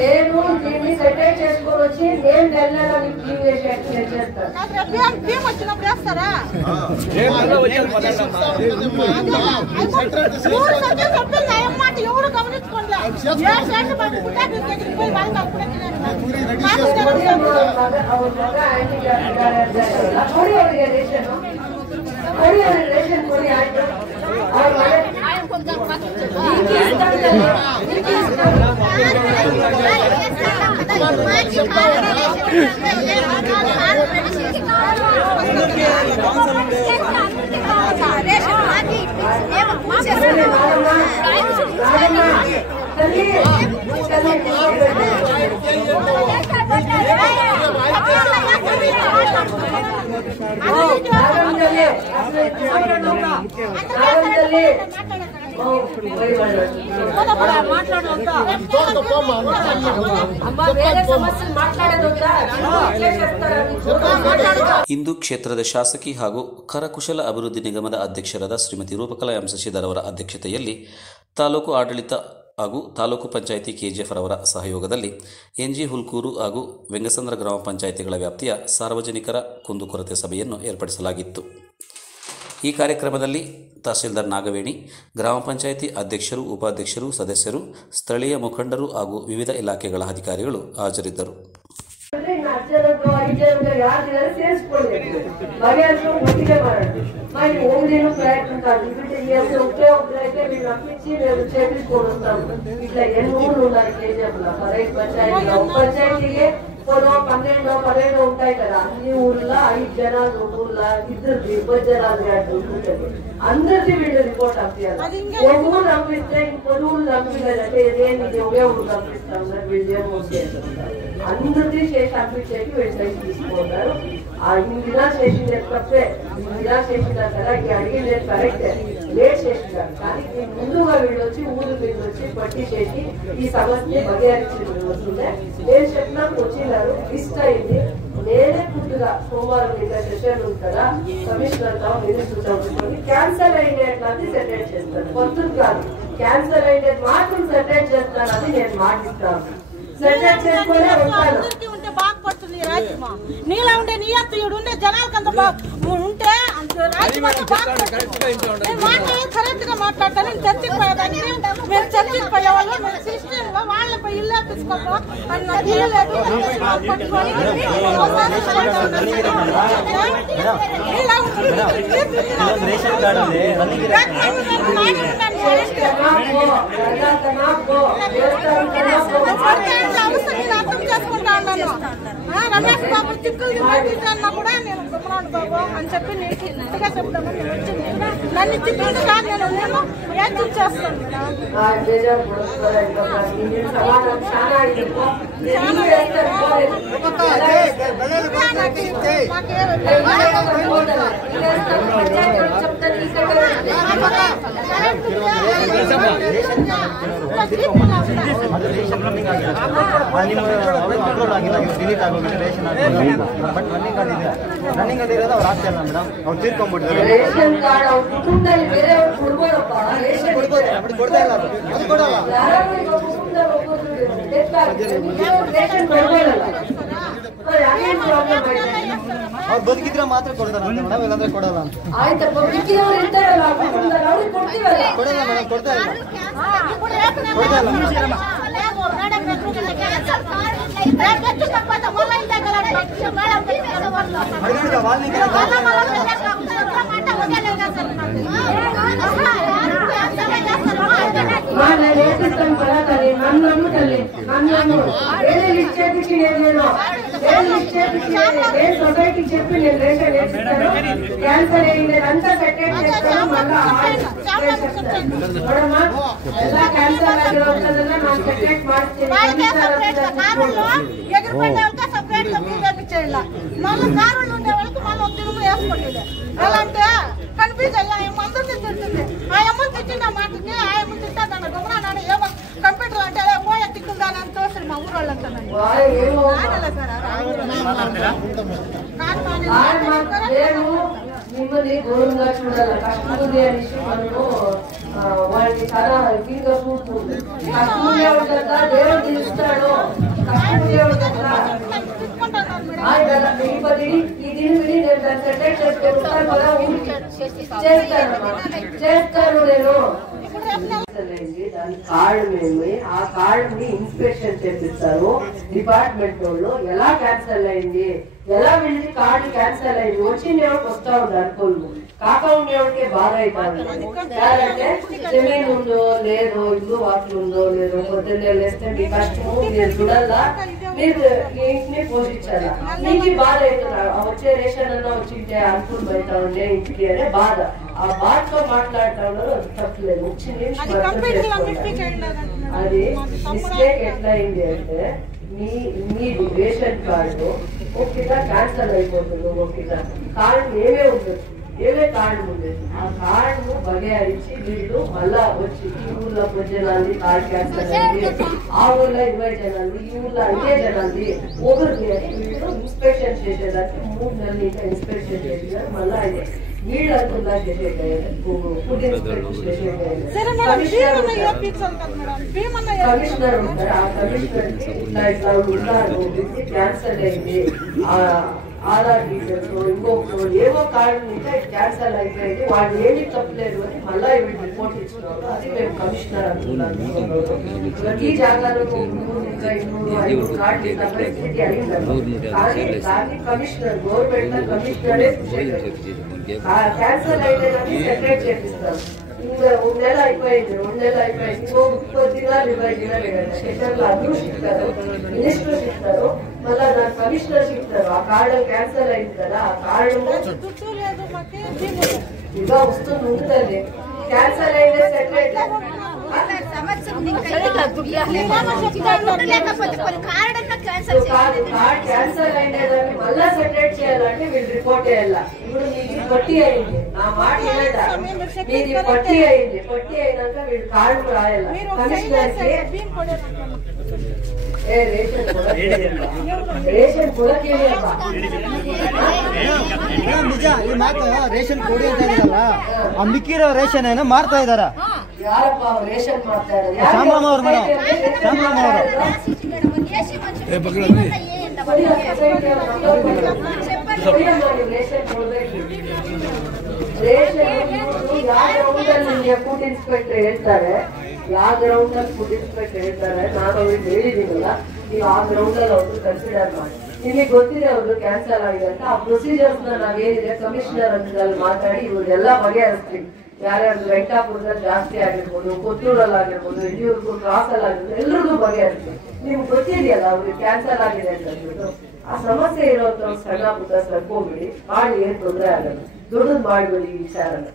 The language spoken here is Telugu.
నేను దీన్ని సెటిల్ చేసుకొని వచ్చి నేను నెలలో క్లీన్ చేస్తాను. వచ్చినప్పుడు వేస్తారా? ఎవరు గమనించుకోండి. ಇಂದು ಕ್ಷೇತ್ರದ ಶಾಸಕಿ ಹಾಗೂ ಕರಕುಶಲ ಅಭಿವೃದ್ಧಿ ನಿಗಮದ ಅಧ್ಯಕ್ಷರಾದ ಶ್ರೀಮತಿ ರೂಪಕಲಾ ಎಂ ಶಶಿಧರ್ ಅವರ ಅಧ್ಯಕ್ಷತೆಯಲ್ಲಿ ತಾಲೂಕು ಆಡಳಿತ ಹಾಗೂ ತಾಲೂಕು ಪಂಚಾಯಿತಿ ಕೆಜಿಎಫ್ ರವರ ಸಹಯೋಗದಲ್ಲಿ ಎನ್ಜಿ ಹುಲ್ಕೂರು ಹಾಗೂ ವೆಂಗಸಂದ್ರ ಗ್ರಾಮ ಪಂಚಾಯಿತಿಗಳ ವ್ಯಾಪ್ತಿಯ ಸಾರ್ವಜನಿಕರ ಕುಂದುಕೊರತೆ ಸಭೆಯನ್ನು ಏರ್ಪಡಿಸಲಾಗಿತ್ತು. ಈ ಕಾರ್ಯಕ್ರಮದಲ್ಲಿ ತಹಸೀಲ್ದಾರ್ ನಾಗವೇಣಿ, ಗ್ರಾಮ ಪಂಚಾಯಿತಿ ಅಧ್ಯಕ್ಷರು, ಉಪಾಧ್ಯಕ್ಷರು, ಸದಸ್ಯರು, ಸ್ಥಳೀಯ ಮುಖಂಡರು ಹಾಗೂ ವಿವಿಧ ಇಲಾಖೆಗಳ ಅಧಿಕಾರಿಗಳು ಹಾಜರಿದ್ದರು. పొలం 12 ఉంటాయి కదా, అన్ని ఊర్లో 5 జనాలు ఊర్లో 2-10 జనాలు ఉంటుంది. అందరిది వీళ్ళు రిపోర్ట్ పంపించాలి. ఒక ఊరు పంపిస్తే ఇంకొక ఊరు పంపించాలంటే ఇదేంటి ఒకే ఊరు పంపిస్తాం వీళ్ళు అందరిది చేసి పంపించేకి వీళ్ళు సైజ్ తీసుకుంటారు. ఇందిరా చేసింది తప్పే, ఇందిరా చేసినా కదా ఈ అడిగింది కరెక్ట్, లేట్ చేసినారు. కానీ ముందుగా వీళ్ళు వచ్చి ఊరు వీళ్ళు వచ్చి పట్టి చేసి ఈ సమస్య బగేరించి వస్తుందే నేను చెప్పినప్పుడు వచ్చినారు. లిస్ట్ అయింది. నేనే ముందుగా సోమవారం మీద సెషన్ ఉంది కదా, కమిషనర్ తో మినిస్టర్ చదువుకొని క్యాన్సల్ అయ్యేది సెటిల్ చేస్తాను. పొద్దుకు కాదు, క్యాన్సల్ అయ్యేది మాత్రం సెటిల్ చేస్తాను. అది నేను మాటిస్తాను. సెటిల్ చేసుకునే ఉంటాను. బాగుపడుతుంది రాజ్యమా. నీలా ఉండే నియత్తుడు ఉండే జనాలకంత ఉంటే కరెక్ట్ గా మాట్లాడతాను. నేను చర్చకి పోయేదాన్ని, మీరు చర్చకి పోయేవాళ్ళు వాళ్ళపై ఇల్లు తీసుకో అర్థం చేసుకుంటా ఉన్నాను. రమేష్ బాబు చిక్కులు అన్నా కూడా నేను గుమ్మరాడు బాబు అని చెప్పి నీట్గా చెప్తామని నేను వచ్చింది. నన్ను చిక్కులు కాదు, నేను ఏం చూసేస్తాను. ರೇಷನ್ ಕಾರ್ಡ್ ಅವ್ರ ಕುಟುಂಬದಲ್ಲಿ ಬೇರೆ ಅವ್ರು ಬದುಕಿದ್ರೆ ಮಾತ್ರ ಕೊಡ್ತಾರ ಮೇಡಮ್, ಇಲ್ಲಾಂದ್ರೆ ಕೊಡಲ್ಲ ಅಂತ. ಆಯ್ತಾ, ಬದುಕಿದವ್ರು ಇರ್ತಾರಲ್ಲ ಅವ್ರಿಗೆ ಕೊಡ್ತೀವಲ್ಲ. ಕೊಡಲ್ಲ ಮೇಡಮ್, ಕೊಡ್ತಾ ಇಲ್ಲ. నేర్పిస్తాను కదా తల్లి, నన్ను నమ్ము తల్లి, నన్ను నమ్ము. ఏదో లిస్ట్ చేపించి నేను సొసైటీకి చెప్పి నేను రేషన్ నేర్పిస్తాను. క్యాన్సర్ అయింది అంతా సెటిల్ చేస్తాను. మళ్ళా ನೋಡಮ್ಮ, ಎಲ್ಲ ಕ್ಯಾನ್ಸರ್ ಆಗಿರೋದ್ರಲ್ಲ ನಾನು ಸೆಪರೇಟ್ ಮಾಡ್ತೀನಿ. మళ్ళీ కారులు ఉండే వాళ్ళకి మనం తిరుగు వేసుకుంటుంది. ఎలా అంటే కన్ఫ్యూజ్ అయ్యా, అందరినీ తింటుంది. ఆ అమ్మని తిట్టిన మాటకి ఆ అమ్మ తింటాను గుమ్మరాడు ఏమో కంప్యూటర్ అంటే పోయే తిక్కుందాని అని తోసారు మా ఊరు వాళ్ళంతా. మిమ్మల్ని గౌరవంగా చూడాలి. కష్టపడి అనేసి మనము వాళ్ళని చాలా ఇదిగా చూస్తుంది. కష్టపడే కదా దేవుడు చేసుకుంటారు, సెటిల్ చేసుకుంటారు కదా, చేస్తారు. నేను దాని కార్డు మేము ఆ కార్డు ని ఇన్స్పెక్షన్ చేపిస్తారు డిపార్ట్మెంట్ వాళ్ళు. ఎలా క్యాన్సల్ అయింది, ఎలా వెళ్ళి కార్డు క్యాన్సల్ అయింది, వచ్చిండేవాడికి వస్తా ఉంది అనుకోండి, కాక ఉండేవాడికే బాధ అవుతారు. జమీన్ ఉందో లేదో, ఇల్లు వాకిలు ఉందో లేదో, పొద్దున్నే లేస్తే మీ కష్టము మీరు చూడాలా, మీరు ఇంటిని పోషించాలా, మీకు బాధ అవుతున్నారు. వచ్చే రేషన్ అన్నా వచ్చింటే అనుకూలం అవుతా ఉండే ఇంటికి అనే బాధ. ఆ బాధతో మాట్లాడటంలో తప్పలేదు. అది మిస్టేక్ ఎట్లా అయింది అంటే, మీ రేషన్ కార్డు ఒక్కగా క్యాన్సల్ అయిపోతుంది. ఒక్కగా కార్డు ఏమే ఉంటుంది, ఏమే కార్డు ఉండేది. ఆ కార్డును బగేరించి వీళ్ళు మళ్ళా వచ్చి ఈ ఊర్లో 10 జనాలది కార్డు క్యాన్సల్ అయింది, ఆ ఊర్లో 20 జనాలది, ఈ ఊర్లో 5 జనాలది ఒకరికి అని వీళ్ళు ఇన్స్పెక్షన్ చేసేదానికి 3 నెలలు ఇంకా ఇన్స్పెక్షన్ చేసేదాన్ని. మళ్ళా అయితే వీళ్ళు అనుకుందా చేసేది ఫుడ్ ఇన్స్పెక్షన్ కమిషనర్ ఉంటారు. ఆ కమిషనర్ ఇట్లా ఉన్నారు, క్యాన్సల్ అయింది, ఆధార్ డీటెయిల్స్ ఇంకొక ఏవో కార్డు ఉంటే క్యాన్సల్ అయిపోయింది, వాళ్ళు ఏమీ తప్పలేదు అని మళ్ళా ఇవి రిపోర్ట్ ఇచ్చినారు. అది మేము కమిషనర్ అనుకున్నాము. ప్రతి జాగాలో 300 కార్డు అయింది. దాన్ని కమిషనర్ గవర్నమెంట్ కమిషనరే క్యాన్సల్ అయితే సెపరేట్ చేపిస్తారు. ఇంకా 1 నెల అయిపోయింది, 2 నెలలు అయిపోయింది, ఇంకో 30 దినాలు 20 దినాలు సెషన్లో అందరూ ఇస్తారు, మినిస్టర్స్ ఇస్తారు, మళ్ళా దాని కమిషనర్స్ ఇస్తారు. ఆ కార్డు క్యాన్సల్ అయింది కదా, ఆ కార్డు ఇగా వస్తుంది ఉంటుంది, క్యాన్సల్ అయితే సెపరేట్ క్యాన్సల్ అయినదాన్ని మళ్ళా సెపరేట్ చేయాలంటే వీళ్ళు రిపోర్ట్ చేయాలా. ఇప్పుడు మీకు పట్టి అయింది, నా మాట ఏదా, మీకు పట్టి అయింది, పట్టి అయినాక వీళ్ళు కార్డు రాయాల కమిషనర్ ರೇಷನ್ ಕೊಡಕ್ಕೆ ನಿಜ ಈ ಮಾತು ರೇಷನ್ ಕೊಡಿ ಅಂತ ಹೇಳಿದಲ್ಲ, ಆ ಮಿಕ್ಕಿರೋ ರೇಷನ್ ಏನೋ ಮಾಡ್ತಾ ಇದಾರ. ಯಾರಪ್ಪ ರೇಷನ್ ಮಾಡ್ತಾ ಇದ್ದಾರೆ? ಶ್ಯಾಮರಾಮ್ ಅವ್ರು ಮೇಡಮ್, ಶ್ಯಾಮರಾಮ್ ಅವರು ಫುಡ್ ಇನ್ಸ್ಪೆಕ್ಟರ್ ಹೇಳ್ತಾರೆ, ಯಾವ ಗ್ರೌಂಡ್ ಅಲ್ಲಿ ಫುಡ್ ಇನ್ಸ್ಪೆಕ್ಟರ್ ಹೇಳ್ತಾರೆ, ನಾನು ಅವ್ರಿಗೆ ಹೇಳಿದೀನಲ್ಲ, ನೀವು ಆ ಗ್ರೌಂಡ್ ಅಲ್ಲಿ ಅವ್ರು ಕನ್ಸಿಡರ್ ಮಾಡಿ. ನಿಮಗೆ ಗೊತ್ತಿದೆ ಅವ್ರದ್ದು ಕ್ಯಾನ್ಸಲ್ ಆಗಿದೆ ಅಂತ. ಆ ಪ್ರೊಸೀಜರ್ಸ್ ನಾವೇನಿದೆ ಕಮಿಷನರ್ ಅಂತಲ್ಲಿ ಮಾತಾಡಿ ಇವ್ರಿಗೆಲ್ಲ ಬಗೆಹರಿಸ್ತೀವಿ. ಯಾರ್ಯಾರು ವೆಂಕಟಾಪುರದಲ್ಲಿ ಜಾಸ್ತಿ ಆಗಿರ್ಬೋದು, ಕೊತ್ತೂರಲ್ಲಿ ಆಗಿರ್ಬೋದು, ಯಡಿಯೂರು ಕ್ರಾಸ್ ಅಲ್ಲಿ ಆಗಿರ್ಬೋದು, ಎಲ್ರಿಗೂ ಬಗೆಹರಿಸ್ತೀವಿ. ನಿಮ್ಗೆ ಗೊತ್ತಿದೆಯಲ್ಲ ಅವ್ರಿಗೆ ಕ್ಯಾನ್ಸಲ್ ಆಗಿದೆ ಅಂತ ಹೇಳ್ಬಿಟ್ಟು. ಆ ಸಮಸ್ಯೆ ಇರೋಂಥ ಸಣ್ಣ ಪುಟ್ಟ ಸರ್ಕೋಬಿಡಿ, ಮಾಡಿ ಏನ್ ತೊಂದರೆ ಆಗಲ್ಲ, ದೊಡ್ಡದು ಮಾಡ್ಬೇಡಿ ಈ ವಿಚಾರನ.